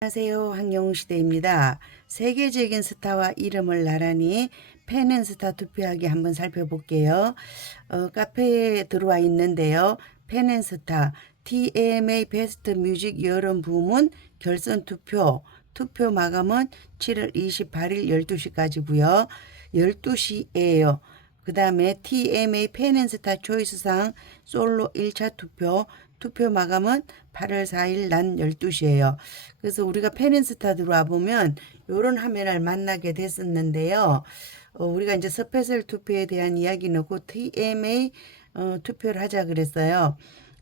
안녕하세요. 황영웅시대입니다. 세계적인 스타와 이름을 나란히 팬앤스타 투표하기 한번 살펴볼게요. 카페에 들어와 있는데요. 팬앤스타 TMA 베스트 뮤직 여름 부문 결선 투표 마감은 7월 28일 12시까지고요. 12시예요. 그 다음에 TMA 팬앤스타 초이스상 솔로 1차 투표 마감은 8월 4일 낮 12시예요. 그래서 우리가 팬앤스타 들어와 보면 요런 화면을 만나게 됐었는데요. 우리가 이제 스페셜 투표에 대한 이야기 넣고 TMA 투표를 하자 그랬어요.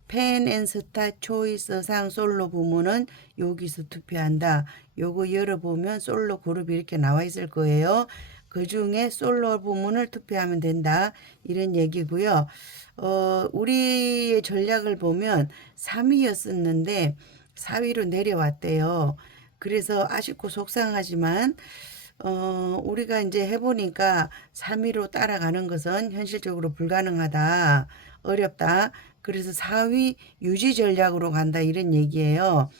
팬앤스타 초이스상 솔로 부문은 여기서 투표한다. 요거 열어보면 솔로 그룹이 이렇게 나와 있을 거예요. 그 중에 솔로 부문을 투표하면 된다. 이런 얘기고요. 우리의 전략을 보면 3위였었는데 4위로 내려왔대요. 그래서 아쉽고 속상하지만 우리가 이제 해보니까 3위로 따라가는 것은 현실적으로 불가능하다. 어렵다. 그래서 4위 유지 전략으로 간다. 이런 얘기예요.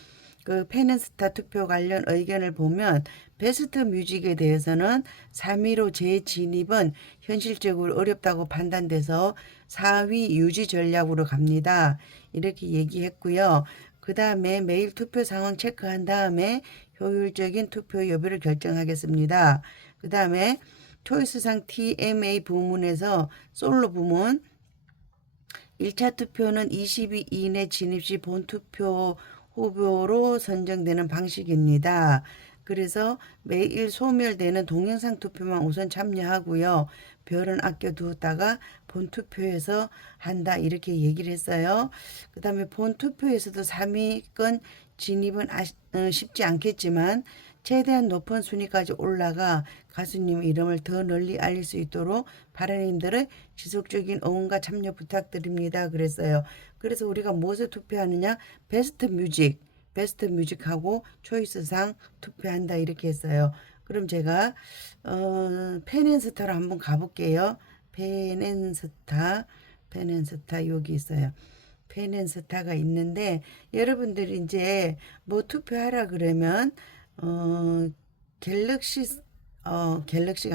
그 팬앤스타 투표 관련 의견을 보면 베스트 뮤직에 대해서는 3위로 재진입은 현실적으로 어렵다고 판단돼서 4위 유지 전략으로 갑니다. 이렇게 얘기했고요. 그 다음에 매일 투표 상황 체크한 다음에 효율적인 투표 여부를 결정하겠습니다. 그 다음에 초이스상 TMA 부문에서 솔로 부문 1차 투표는 20위 이내 진입 시 본투표 후보로 선정되는 방식입니다. 그래서 매일 소멸되는 동영상 투표만 우선 참여하고요. 별은 아껴두었다가 본투표에서 한다 이렇게 얘기를 했어요. 그 다음에 본투표에서도 3위권 진입은 쉽지 않겠지만 최대한 높은 순위까지 올라가 가수님 이름을 더 널리 알릴 수 있도록 바라님들의 지속적인 응원과 참여 부탁드립니다. 그랬어요. 그래서 우리가 무엇을 투표하느냐? 베스트 뮤직하고 초이스상 투표한다 이렇게 했어요. 그럼 제가 팬앤스타로 한번 가볼게요. 팬앤스타 여기 있어요. 팬앤스타가 있는데 여러분들이 이제 뭐 투표하라 그러면 어, 갤럭시가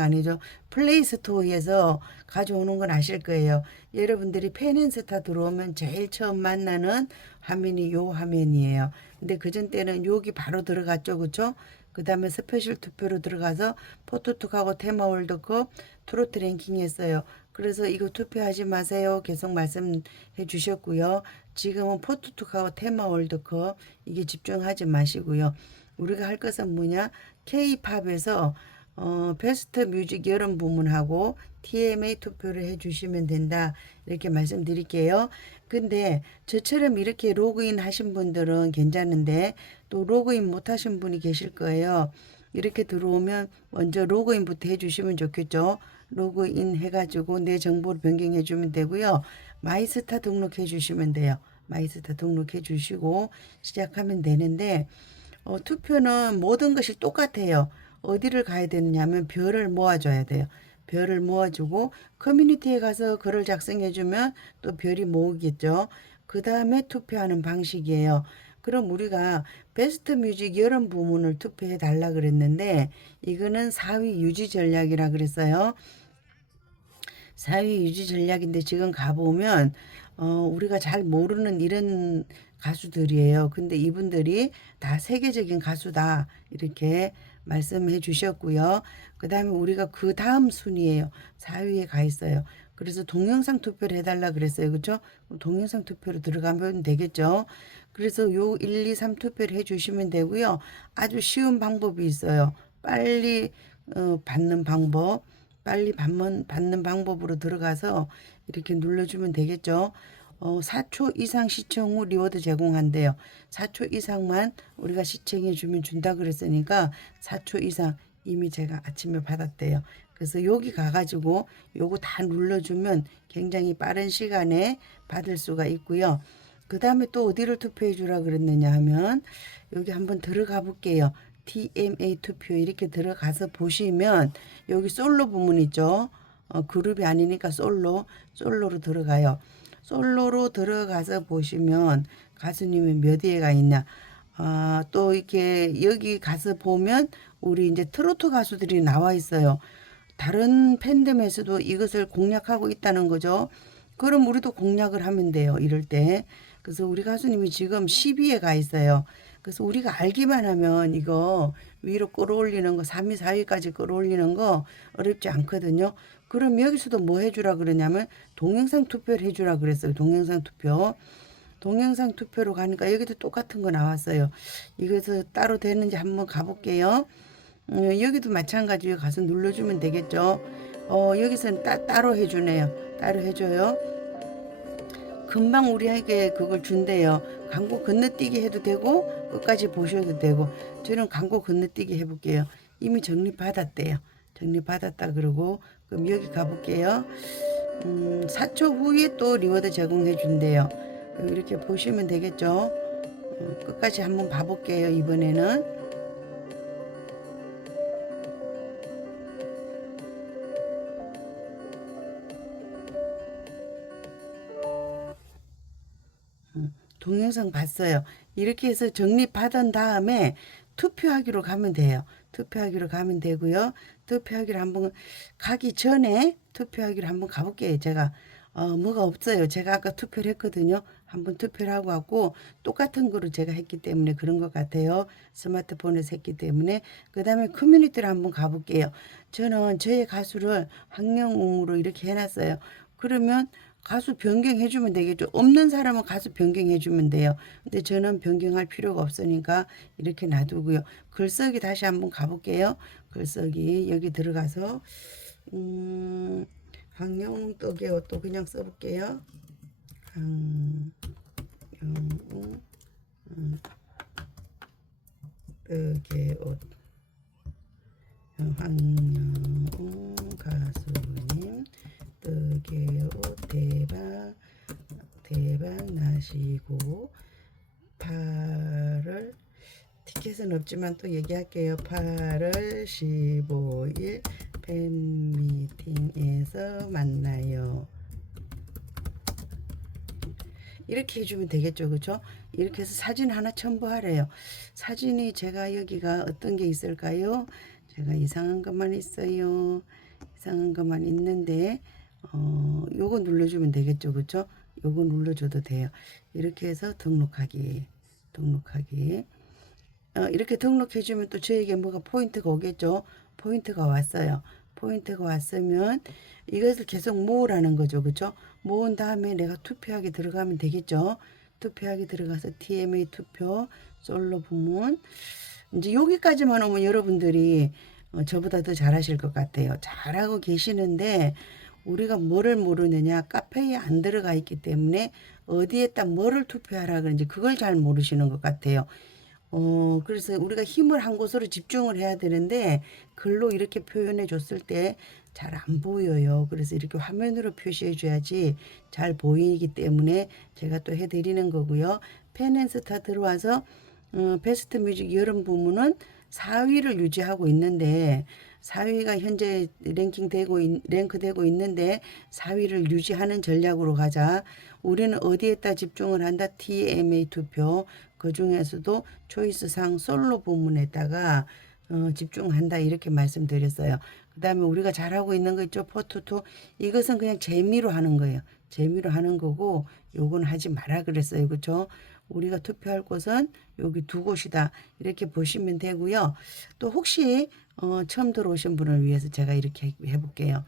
아니죠. 플레이스토어에서 가져오는 건 아실 거예요. 여러분들이 팬앤스타 들어오면 제일 처음 만나는 화면이 요 화면이에요. 근데 그전 때는 여기 바로 들어갔죠. 그쵸? 그 다음에 스페셜 투표로 들어가서 포토톡하고 테마 월드컵 트로트 랭킹 했어요. 그래서 이거 투표하지 마세요. 계속 말씀해 주셨고요. 지금은 포토톡하고 테마 월드컵 이게 집중하지 마시고요. 우리가 할 것은 뭐냐? K-팝에서 베스트 뮤직 여름 부문하고 TMA 투표를 해주시면 된다. 이렇게 말씀드릴게요. 근데 저처럼 이렇게 로그인 하신 분들은 괜찮은데 또 로그인 못 하신 분이 계실 거예요. 이렇게 들어오면 먼저 로그인부터 해주시면 좋겠죠. 로그인 해가지고 내 정보를 변경해 주면 되고요. 마이스타 등록해 주시면 돼요. 마이스타 등록해 주시고 시작하면 되는데 투표는 모든 것이 똑같아요. 어디를 가야 되느냐면 별을 모아줘야 돼요. 별을 모아주고 커뮤니티에 가서 글을 작성해주면 또 별이 모으겠죠. 그 다음에 투표하는 방식이에요. 그럼 우리가 베스트 뮤직 여름 부문을 투표해 달라 그랬는데 이거는 4위 유지 전략이라 그랬어요. 4위 유지 전략인데 지금 가보면 우리가 잘 모르는 이런 가수들이에요. 근데 이분들이 다 세계적인 가수다 이렇게 말씀해 주셨고요. 그 다음에 우리가 그 다음 순위에요. 4위에 가 있어요. 그래서 동영상 투표를 해달라 그랬어요. 그렇죠? 동영상 투표로 들어가면 되겠죠. 그래서 요 1, 2, 3 투표를 해주시면 되고요. 아주 쉬운 방법이 있어요. 빨리 받는 방법. 빨리 받는 방법으로 들어가서 이렇게 눌러주면 되겠죠. 4초 이상 시청 후 리워드 제공한대요. 4초 이상만 우리가 시청해 주면 준다 그랬으니까 4초 이상 이미 제가 아침에 받았대요. 그래서 여기 가가지고 요거 다 눌러주면 굉장히 빠른 시간에 받을 수가 있고요. 그 다음에 또 어디를 투표해 주라 그랬느냐 하면 여기 한번 들어가 볼게요. TMA 투표 이렇게 들어가서 보시면 여기 솔로 부분 있죠. 그룹이 아니니까 솔로로 들어가요. 솔로로 들어가서 보시면 가수님이 몇 위에가 있냐. 또 이렇게 여기 가서 보면 우리 이제 트로트 가수들이 나와 있어요. 다른 팬덤에서도 이것을 공략하고 있다는 거죠. 그럼 우리도 공략을 하면 돼요. 이럴 때. 그래서 우리 가수님이 지금 10위에 가 있어요. 그래서 우리가 알기만 하면 이거 위로 끌어올리는 거, 3위, 4위까지 끌어올리는 거 어렵지 않거든요. 그럼 여기서도 뭐 해주라 그러냐면 동영상 투표를 해주라 그랬어요. 동영상 투표. 동영상 투표로 가니까 여기도 똑같은 거 나왔어요. 이것을 따로 되는지 한번 가볼게요. 여기도 마찬가지로 가서 눌러주면 되겠죠. 여기서는 따로 해주네요. 따로 해줘요. 금방 우리에게 그걸 준대요. 광고 건너뛰기 해도 되고 끝까지 보셔도 되고 저는 광고 건너뛰기 해볼게요. 이미 정립받았대요. 정립받았다 그러고 그럼 여기 가볼게요. 4초 후에 또 리워드 제공해 준대요. 이렇게 보시면 되겠죠. 끝까지 한번 봐볼게요. 이번에는 동영상 봤어요. 이렇게 해서 정립받은 다음에 투표하기로 가면 돼요. 투표하기로 가면 되고요. 투표하기로 한번 가기 전에 투표하기로 한번 가볼게요. 제가 뭐가 없어요. 제가 아까 투표를 했거든요. 한번 투표를 하고 왔고 똑같은 거로 제가 했기 때문에 그런 것 같아요. 스마트폰에서 했기 때문에 그 다음에 커뮤니티를 한번 가볼게요. 저는 저의 가수를 황영웅으로 이렇게 해놨어요. 그러면 가수 변경해주면 되겠죠. 없는 사람은 가수 변경해주면 돼요. 근데 저는 변경할 필요가 없으니까 이렇게 놔두고요. 글쓰기 다시 한번 가볼게요. 글쓰기 여기 들어가서 강영웅 떡의 옷도 그냥 써볼게요. 강영웅 떡의 옷 황영웅 가수님 떡의 옷 대박 나시고 8월 티켓은 없지만 또 얘기할게요. 8월 15일 팬미팅에서 만나요. 이렇게 해주면 되겠죠. 그죠? 이렇게 해서 사진 하나 첨부하래요. 사진이 제가 여기가 어떤 게 있을까요? 제가 이상한 것만 있어요. 이상한 것만 있는데 요거 눌러주면 되겠죠. 그죠? 요거 눌러줘도 돼요. 이렇게 해서 등록하기. 이렇게 등록해주면 또 저에게 뭐가 포인트가 오겠죠. 포인트가 왔어요. 포인트가 왔으면 이것을 계속 모으라는 거죠. 그죠? 모은 다음에 내가 투표하기 들어가면 되겠죠. 투표하기 들어가서 TMA 투표 솔로 부문 이제 여기까지만 오면 여러분들이 저보다 더 잘하실 것 같아요. 잘하고 계시는데 우리가 뭐를 모르느냐 카페에 안 들어가 있기 때문에 어디에다 뭐를 투표하라 그런지 그걸 잘 모르시는 것 같아요. 그래서 우리가 힘을 한 곳으로 집중을 해야 되는데 글로 이렇게 표현해 줬을 때 잘 안 보여요. 그래서 이렇게 화면으로 표시해 줘야지 잘 보이기 때문에 제가 또 해드리는 거고요. 팬앤스타 들어와서 베스트 뮤직 여름 부문은 4위를 유지하고 있는데 4위가 현재 랭크되고 있는데 4위를 유지하는 전략으로 가자. 우리는 어디에다 집중을 한다? TMA 투표. 그 중에서도 초이스상 솔로 부문에다가 집중한다 이렇게 말씀드렸어요. 그 다음에 우리가 잘하고 있는 거 있죠. 포토투. 이것은 그냥 재미로 하는 거예요. 재미로 하는 거고 요건 하지 마라 그랬어요. 그렇죠? 우리가 투표할 곳은 여기 두 곳이다. 이렇게 보시면 되고요. 또 혹시 처음 들어오신 분을 위해서 제가 이렇게 해볼게요.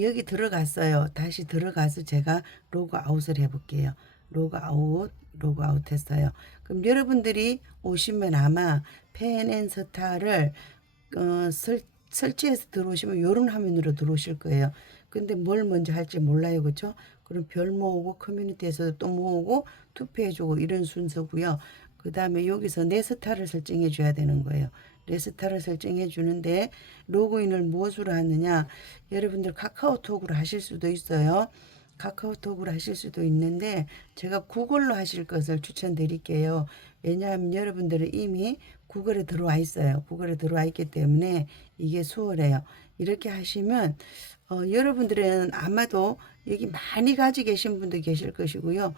여기 들어갔어요. 다시 들어가서 제가 로그아웃을 해볼게요. 로그아웃 했어요. 그럼 여러분들이 오시면 아마 팬앤스타를 설치해서 들어오시면 이런 화면으로 들어오실 거예요. 근데 뭘 먼저 할지 몰라요. 그렇죠? 그럼 별 모으고 커뮤니티에서 또 모으고 투표해주고 이런 순서고요. 그 다음에 여기서 내 스타를 설정해 줘야 되는 거예요. 내 스타를 설정해 주는데 로그인을 무엇으로 하느냐. 여러분들 카카오톡으로 하실 수도 있어요. 카카오톡으로 하실 수도 있는데 제가 구글로 하실 것을 추천드릴게요. 왜냐하면 여러분들은 이미 구글에 들어와 있어요. 구글에 들어와 있기 때문에 이게 수월해요. 이렇게 하시면 여러분들은 아마도 여기 많이 가지고 계신 분도 계실 것이고요.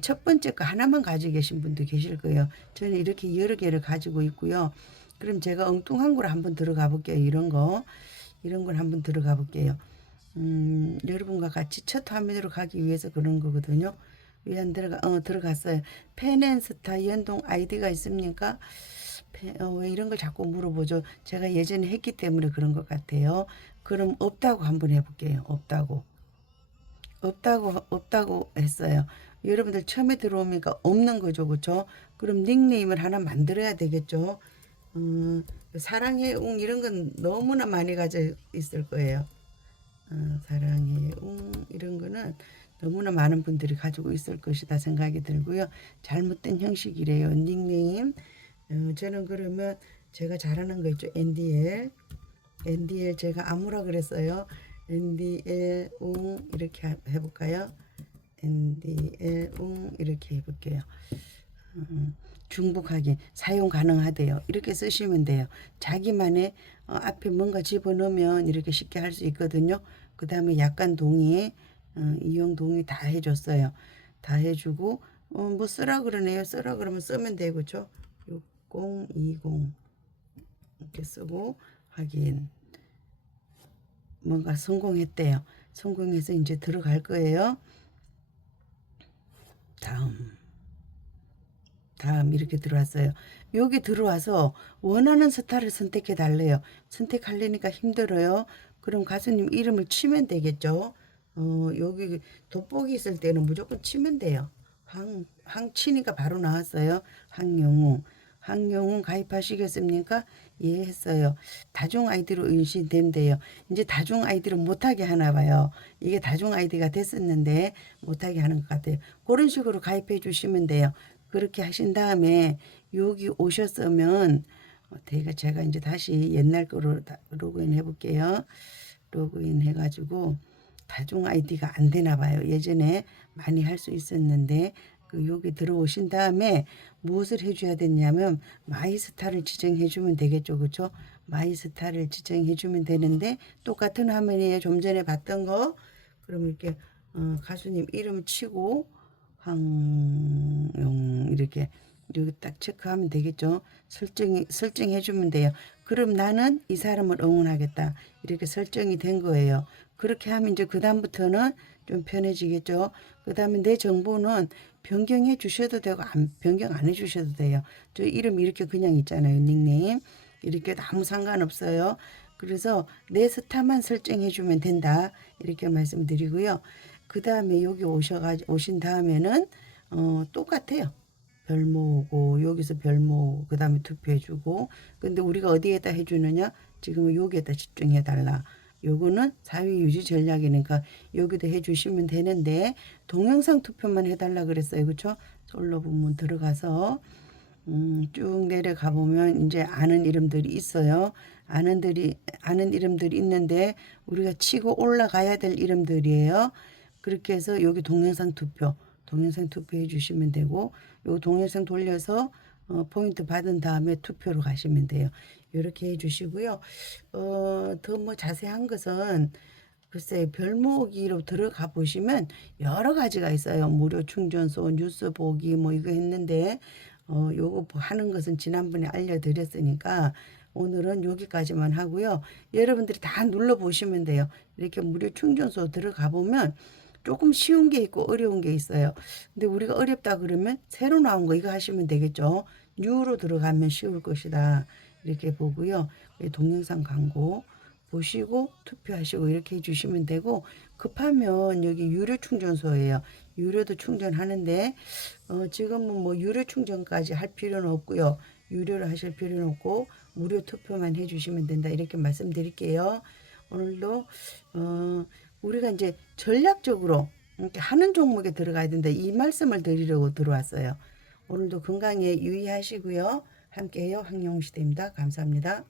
첫 번째 거 하나만 가지고 계신 분도 계실 거예요. 저는 이렇게 여러 개를 가지고 있고요. 그럼 제가 엉뚱한 걸 한번 들어가 볼게요. 이런 걸 한번 들어가 볼게요. 여러분과 같이 첫 화면으로 가기 위해서 그런 거거든요. 왜 안 들어가? 들어갔어요. 펜앤스타 연동 아이디가 있습니까? 왜 이런 걸 자꾸 물어보죠? 제가 예전에 했기 때문에 그런 것 같아요. 그럼 없다고 한번 해볼게요. 없다고 했어요. 여러분들 처음에 들어오니까 없는 거죠, 그렇죠? 그럼 닉네임을 하나 만들어야 되겠죠. 사랑해 웅 이런 건 너무나 많이 가져 있을 거예요. 사랑해 이런 거는 너무나 많은 분들이 가지고 있을 것이다 생각이 들고요. 잘못된 형식이래요. 닉네임. 저는 그러면 제가 잘하는 거 있죠. NDL 제가 아무라 그랬어요. NDL 이렇게 해볼까요? NDL 이렇게 해볼게요. 중복하게 사용 가능하대요. 이렇게 쓰시면 돼요. 자기만의 앞에 뭔가 집어넣으면 이렇게 쉽게 할 수 있거든요. 그 다음에 약간 동의, 이용 동의 다 해줬어요. 다 해주고 뭐 쓰라 그러네요. 쓰라 그러면 쓰면 되고 그렇죠? 6020 이렇게 쓰고 확인. 뭔가 성공했대요. 성공해서 이제 들어갈 거예요. 다음 이렇게 들어왔어요. 여기 들어와서 원하는 스타를 선택해 달래요. 선택하려니까 힘들어요. 그럼 가수님 이름을 치면 되겠죠. 여기 돋보기 있을 때는 무조건 치면 돼요. 치니까 바로 나왔어요. 황영웅 가입하시겠습니까? 예 했어요. 다중 아이디로 인식된대요. 이제 다중 아이디로 못하게 하나 봐요. 이게 다중 아이디가 됐었는데 못하게 하는 것 같아요. 그런 식으로 가입해 주시면 돼요. 그렇게 하신 다음에 여기 오셨으면 제가 이제 다시 옛날 거로 로그인 해볼게요. 로그인 해가지고 다중 아이디가 안 되나 봐요. 예전에 많이 할 수 있었는데 여기 들어오신 다음에 무엇을 해줘야 되냐면 마이스타를 지정해 주면 되겠죠. 그렇죠? 마이스타를 지정해 주면 되는데 똑같은 화면에 좀 전에 봤던 거 그럼 이렇게 가수님 이름 치고 황용 이렇게 여기 딱 체크하면 되겠죠. 설정해 주면 돼요. 그럼 나는 이 사람을 응원하겠다. 이렇게 설정이 된 거예요. 그렇게 하면 이제 그 다음부터는 좀 편해지겠죠. 그 다음에 내 정보는 변경해 주셔도 되고 변경 안 해 주셔도 돼요. 저 이름 이렇게 그냥 있잖아요. 닉네임 이렇게 아무 상관없어요. 그래서 내 스타만 설정해 주면 된다. 이렇게 말씀드리고요. 그 다음에 여기 오신 다음에는 똑같아요. 별 모으고 여기서 별 모으고 그 다음에 투표해주고 근데 우리가 어디에다 해주느냐 지금은 여기에다 집중해달라. 요거는 사회 유지 전략이니까 여기도 해주시면 되는데 동영상 투표만 해달라 그랬어요. 그렇죠? 솔로 부문 들어가서 쭉 내려가 보면 이제 아는 이름들이 있어요. 아는 이름들이 있는데 우리가 치고 올라가야 될 이름들이에요. 그렇게 해서 여기 동영상 투표해 주시면 되고 요 동영상 돌려서 포인트 받은 다음에 투표로 가시면 돼요. 이렇게 해 주시고요. 더 뭐 자세한 것은 글쎄 별 모으기로 들어가 보시면 여러 가지가 있어요. 무료 충전소, 뉴스 보기 뭐 이거 했는데 요거 하는 것은 지난번에 알려드렸으니까 오늘은 여기까지만 하고요. 여러분들이 다 눌러보시면 돼요. 이렇게 무료 충전소 들어가 보면 조금 쉬운 게 있고 어려운 게 있어요. 근데 우리가 어렵다 그러면 새로 나온 거 이거 하시면 되겠죠. 뉴로 들어가면 쉬울 것이다. 이렇게 보고요. 동영상 광고 보시고 투표하시고 이렇게 해주시면 되고 급하면 여기 유료 충전소예요. 유료도 충전하는데 지금은 뭐 유료 충전까지 할 필요는 없고요. 유료로 하실 필요는 없고 무료 투표만 해주시면 된다. 이렇게 말씀드릴게요. 오늘도 우리가 이제 전략적으로 이렇게 하는 종목에 들어가야 된다. 이 말씀을 드리려고 들어왔어요. 오늘도 건강에 유의하시고요. 함께해요. 황영시대입니다. 감사합니다.